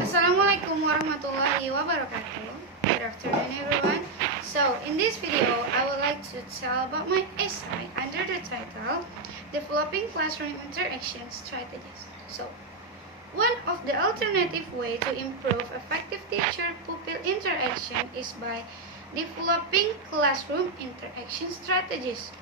Assalamualaikum warahmatullahi wabarakatuh. Good afternoon, everyone. So, in this video, I would like to tell about my essay under the title Developing Classroom Interaction Strategies. So, one of the alternative way to improve effective teacher-pupil interaction is by developing classroom interaction strategies.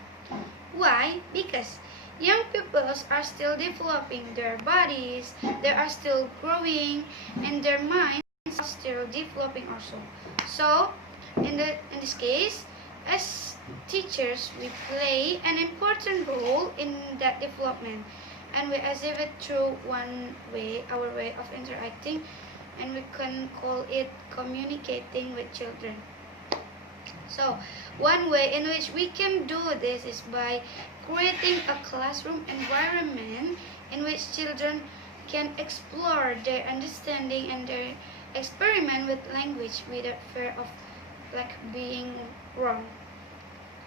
Why? Because young pupils are still developing their bodies, they are still growing, and their minds are still developing also. So, in this case, as teachers, we play an important role in that development, and we exhibit through one way, our way of interacting, and we can call it communicating with children. So, one way in which we can do this is by creating a classroom environment in which children can explore their understanding and their experiment with language without fear of being wrong.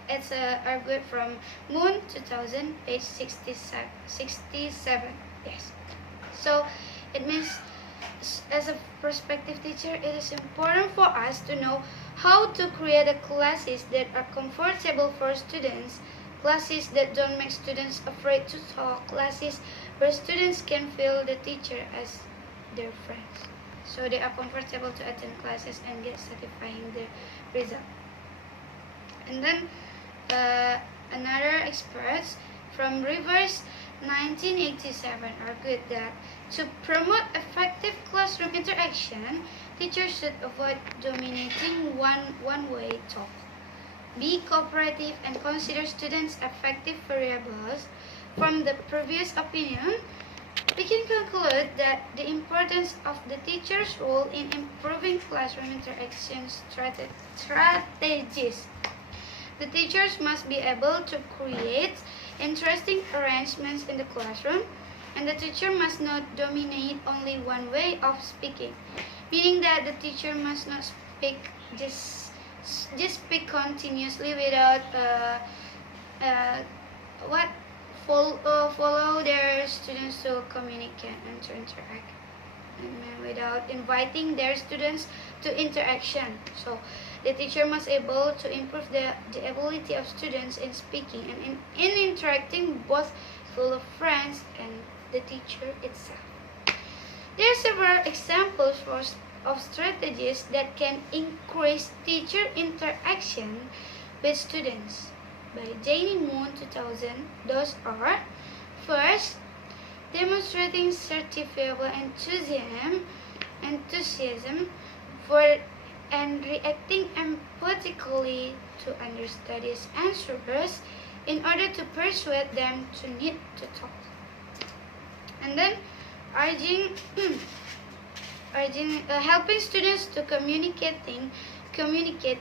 It's argued from Moon 2000, page 67. Yes. So, it means as a prospective teacher, it is important for us to know how to create a classes that are comfortable for students, classes that don't make students afraid to talk, classes where students can feel the teacher as their friends. So they are comfortable to attend classes and get satisfying the result. And then another experts from Rivers 1987 argued that to promote effective classroom interaction, teachers should avoid dominating one-way talk. Be cooperative and consider students' affective variables. From the previous opinion, we can conclude that the importance of the teacher's role in improving classroom interaction strategies. The teachers must be able to create interesting arrangements in the classroom, and the teacher must not dominate only one way of speaking, meaning that the teacher must not just speak continuously without follow their students to communicate and to interact, and without inviting their students to interaction. So the teacher must be able to improve the ability of students in speaking and in interacting, both full of friends and the teacher itself. There are several examples of strategies that can increase teacher interaction with students by Janie Moon 2000. Those are: first, demonstrating certifiable enthusiasm for and reacting empathically to understudies' answers in order to persuade them to need to talk. And then helping students to communicate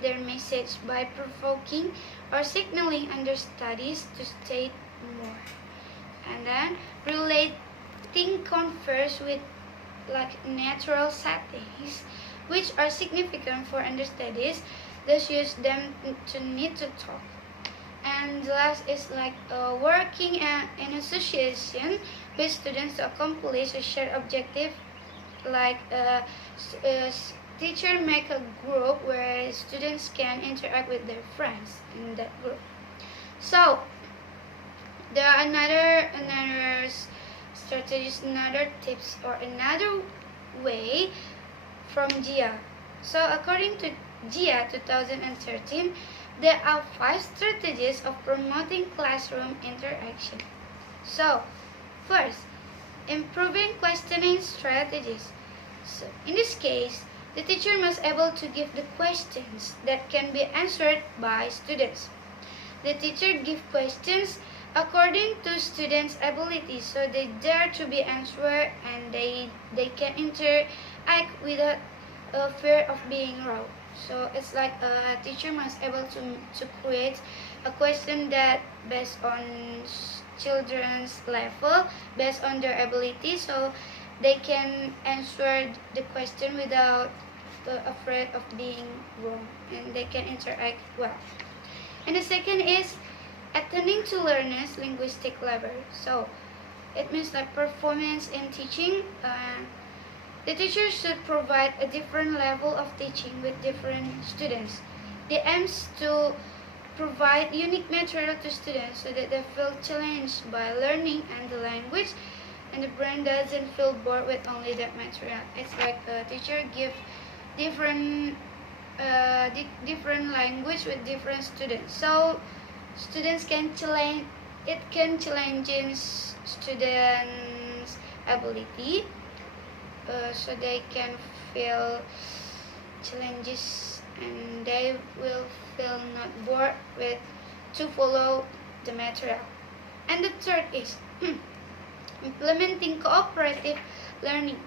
their message by provoking or signaling understudies to state more. And then relating converse with natural settings which are significant for understudies, thus use them to need to talk. And the last is working in association with students to accomplish a shared objective, teacher make a group where students can interact with their friends in that group. So there are another strategies, another tips, or another way from GIA. So according to GIA 2013, there are 5 strategies of promoting classroom interaction. So first, improving questioning strategies. So in this case, the teacher must be able to give the questions that can be answered by students. The teacher gives questions according to students' abilities, so they dare to be answered and they can interact without fear of being wrong. So it's like a teacher must be able to create a question that based on children's level, based on their ability, so they can answer the question without afraid of being wrong, and they can interact well. And the second is attending to learners' linguistic level. So it means performance in teaching. The teacher should provide a different level of teaching with different students. The aims to provide unique material to students so that they feel challenged by learning and the language, and the brain doesn't feel bored with only that material. It's like a teacher give different different language with different students, so students can challenge it can challenge students ability, so they can feel challenges and they will feel not bored with to follow the material. And the third is implementing cooperative learning.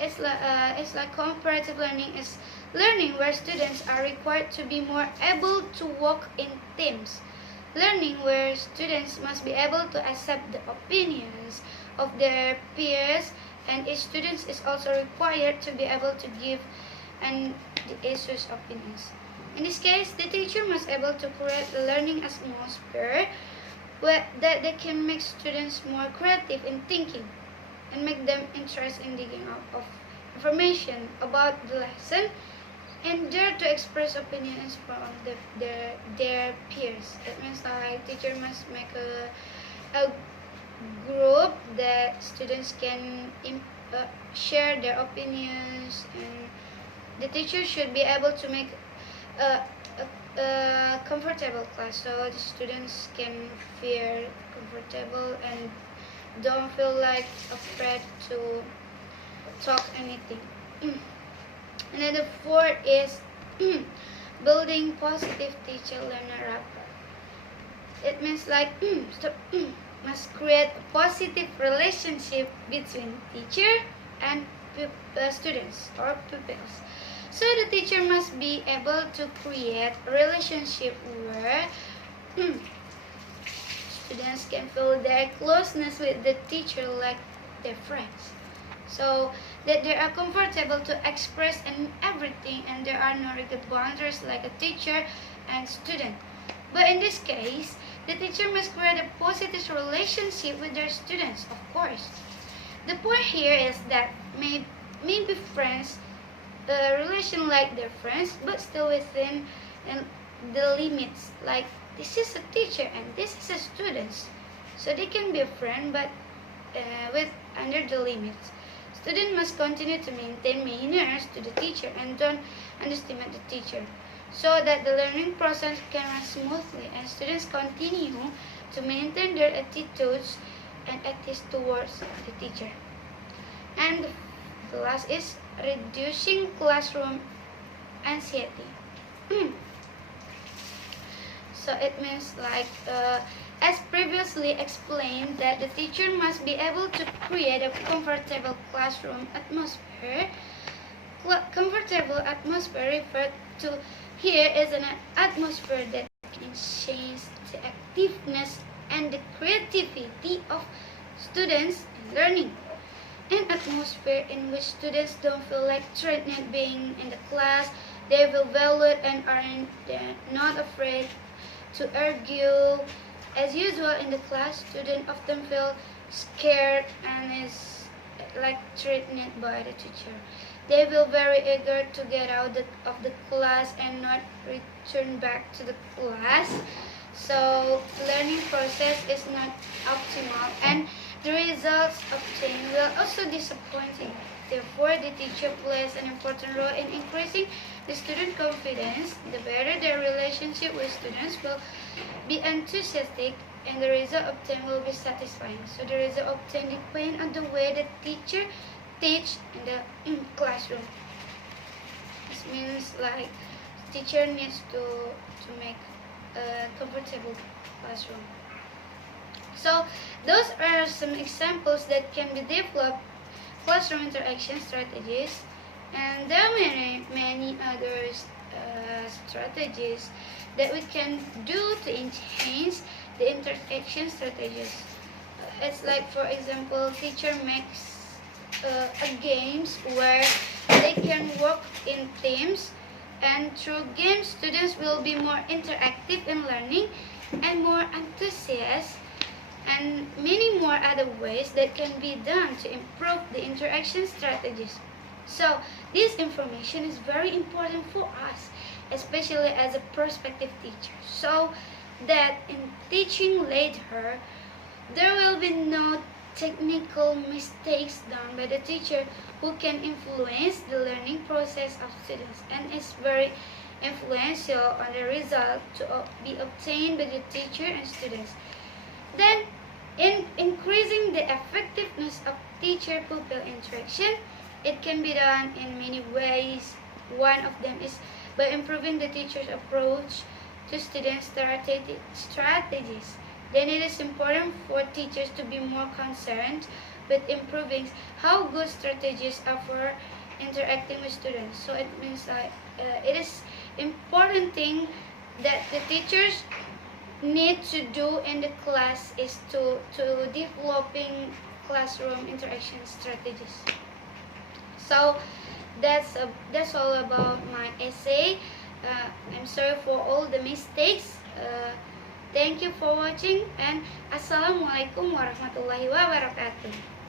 It's like cooperative learning is learning where students are required to be more able to work in teams. Learning where students must be able to accept the opinions of their peers, and each student is also required to be able to give and the issues opinions. In this case, the teacher must be able to create a learning atmosphere where that they can make students more creative in thinking and make them interested in digging out of information about the lesson and dare to express opinions from their peers. That means like teacher must make a group that students can share their opinions, and the teacher should be able to make a comfortable class so the students can feel comfortable and don't feel like afraid to talk anything. And then the fourth is building positive teacher-learner rapport. It means like must create a positive relationship between teacher and students or pupils. So the teacher must be able to create a relationship where students can feel their closeness with the teacher like their friends. So that they are comfortable to express and everything, and there are no rigid boundaries like a teacher and student. But in this case, the teacher must create a positive relationship with their students, of course. The point here is that maybe friends, relation like their friends, but still within the limits. Like this is a teacher and this is a student, so they can be a friend, but with under the limits. Student must continue to maintain manners to the teacher and don't underestimate the teacher, so that the learning process can run smoothly and students continue to maintain their attitudes and ethics towards the teacher. And the last is reducing classroom anxiety. So it means like as previously explained, that the teacher must be able to create a comfortable classroom atmosphere. Comfortable atmosphere referred to here is an atmosphere that can change the activeness and the creativity of students in learning. An atmosphere in which students don't feel like threatened being in the class, they feel valued and are not afraid to argue. As usual in the class, students often feel scared and is like threatened by the teacher. They feel very eager to get out of the class and not return back to the class. So learning process is not optimal and the results obtained will also disappointing. Therefore, the teacher plays an important role in increasing the student confidence. The better their relationship with students will be enthusiastic and the result obtained will be satisfying. So the result obtained depends on the way the teacher teach in the classroom. This means like teacher needs to make a comfortable classroom. So those are some examples that can be developed classroom interaction strategies, and there are many other strategies that we can do to enhance the interaction strategies. It's like, for example, teacher makes games where they can work in teams, and through games students will be more interactive in learning and more enthusiastic and many more other ways that can be done to improve the interaction strategies. So this information is very important for us, especially as a prospective teacher, so that in teaching later, there will be no technical mistakes done by the teacher who can influence the learning process of students and is very influential on the result to be obtained by the teacher and students. Then, in increasing the effectiveness of teacher-pupil interaction, it can be done in many ways. One of them is by improving the teacher's approach to student strategies. Then it is important for teachers to be more concerned with improving how good strategies are for interacting with students. So it means that it is important thing that the teachers need to do in the class is to developing classroom interaction strategies. So that's all about my essay. I'm sorry for all the mistakes. Thank you for watching and Assalamualaikum warahmatullahi wabarakatuh.